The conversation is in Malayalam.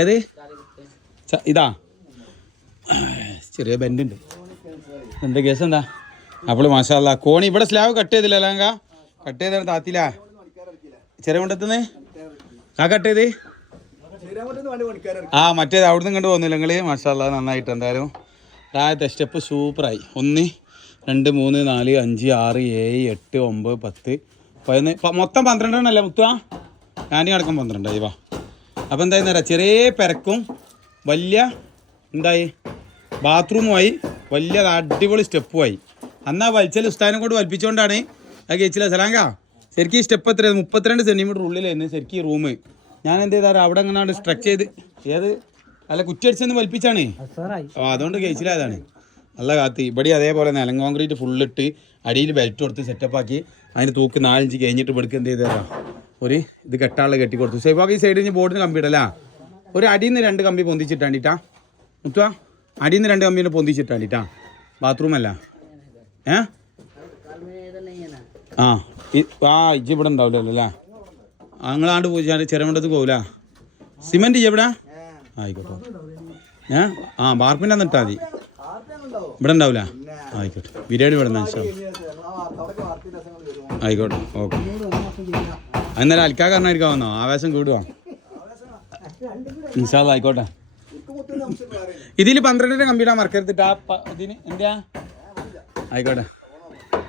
ഏത്? ഇതാ. ചെറിയ ബെൻഡുണ്ട്. എന്താ കേസ് എന്താ? അപ്പോൾ മാഷാല്ല കോണി ഇവിടെ സ്ലാബ് കട്ട് ചെയ്തില്ല അല്ലാങ്ക കട്ട് ചെയ്താണ് താത്തില്ല ചെറിയ കൊണ്ടെത്തുന്നേ ആ കട്ട് ചെയ്ത്. ആ മറ്റേത് അവിടുന്ന് കണ്ടു പോകുന്നില്ല നിങ്ങൾ മാഷാല്ല നന്നായിട്ട് എന്തായാലും. താഴത്തെ സ്റ്റെപ്പ് സൂപ്പറായി. ഒന്ന് രണ്ട് മൂന്ന് നാല് അഞ്ച് ആറ് ഏഴ് എട്ട് ഒമ്പത് പത്ത് പതിനൊന്ന് മൊത്തം പന്ത്രണ്ടെണ്ണല്ലേ മുത്തുവാ? ഞാനും അടക്കം പന്ത്രണ്ടായി വാ. അപ്പോൾ എന്തായെന്ന് പറയാം ചെറിയ പെരക്കും വലിയ എന്തായി? ബാത്റൂമുമായി വലിയ അടിപൊളി സ്റ്റെപ്പുമായി. അന്നാ വലിച്ചൽ ഉസ്താനം കൊണ്ട് വലിപ്പിച്ചുകൊണ്ടാണ് ആ കഴിച്ചില്ല സലാങ്ക. ശരിക്കും ഈ സ്റ്റെപ്പ് എത്ര മുപ്പത്തിരണ്ട് സെന്റിമീറ്റർ ഉള്ളിലായിരുന്നു ശരിക്കും ഈ റൂം ഞാൻ എന്ത് ചെയ്താൽ അവിടെ അങ്ങനെ സ്ട്രക്ച് ചെയ്ത് ഏത്? അല്ല കുറ്റടിച്ചെന്ന് വലിപ്പിച്ചാണ്. ആ അതുകൊണ്ട് കഴിച്ചില്ലായതാണ് നല്ല കാത്തി ഇവിടെ അതേപോലെ നിലം കോൺക്രീറ്റ് ഫുള്ളിട്ട് അടിയിൽ ബെൽറ്റ് കൊടുത്ത് സെറ്റപ്പ് ആക്കി. അതിന് തൂക്ക് നാലഞ്ച് കഴിഞ്ഞിട്ട് ഇവിടേക്ക് എന്ത് ചെയ്താ ഒരു ഇത് കെട്ടാളെ കെട്ടി കൊടുത്തു. സേവാക്കി ഈ സൈഡിൽ നിന്ന് ബോർഡിന് കമ്പി ഇടലാ ഒരു അടിയിൽ നിന്ന് രണ്ട് കമ്പി പൊന്തിച്ചിട്ടാണ്ടിട്ടാ. മുത്തുവാ അടിയിൽ നിന്ന് രണ്ട് കമ്പീനെ പൊന്തിച്ചിട്ടാണ്ടിട്ടാ. ബാത്റൂം അല്ല. ഏ? ആ ആ ഇജ്ജ് ഇവിടെ ഉണ്ടാവില്ലല്ലോ അല്ലേ? അങ്ങളാണ്ട് പോയി ചെറുമണ്ടത്ത് പോകില്ല സിമെന്റ് ഇജ്ജ് എവിടെ ആയിക്കോട്ടെ. ഏ? ആ ബാർപ്പിന്റെ അന്ന് ഇട്ടാൽ മതി. ഇവിടെ ഉണ്ടാവില്ല. ആയിക്കോട്ടെ. ബിരിയാണി ഇവിടെ നിന്ന് ആയിക്കോട്ടെ ഓക്കെ. അന്നേരം അൽക്കാ കാരണമായിരിക്കാവുന്നോ ആവേശം കൂടുവാ? ഇൻഷാല്ല ആയിക്കോട്ടെ. ഇതിൽ പന്ത്രണ്ടിന്റെ കമ്പ്യൂട്ടർ മറക്കരുത്തിട്ട് ഇതിന് എന്താ ആയിക്കോട്ടെ.